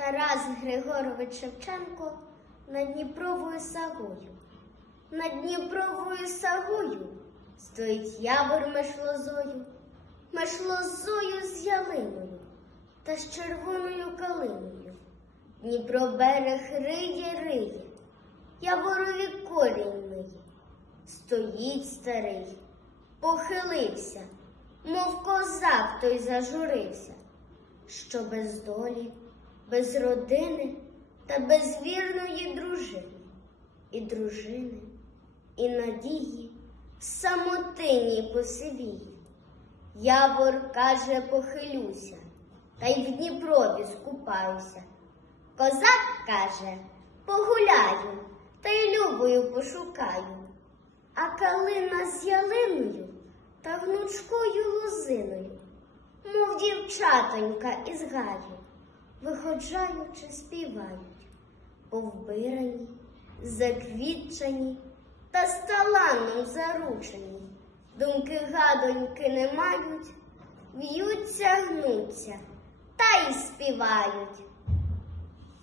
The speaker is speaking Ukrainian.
Тарас Григорович Шевченко над Дніпровою сагою. Над Дніпровою сагою стоїть явор меж лозою, меж лозою з ялиною та з червоною калиною. Дніпро берег риє, риє, яворові корінь миє. Стоїть старий, похилився, мов козак той зажурився, що без долі, без родини та без вірної дружини, і дружини, і надії в самотині посивіє. Явор каже, похилюся, та й в Дніпрові скупаюся. Козак каже, погуляю, та й любою пошукаю. А калина з ялиною та гнучкою лозиною, мов дівчатонька із гаю, виходжаючи, співають, повбирані, заквітчені та сталаном заручені. Думки гадоньки не мають, в'ються, гнуться та й співають.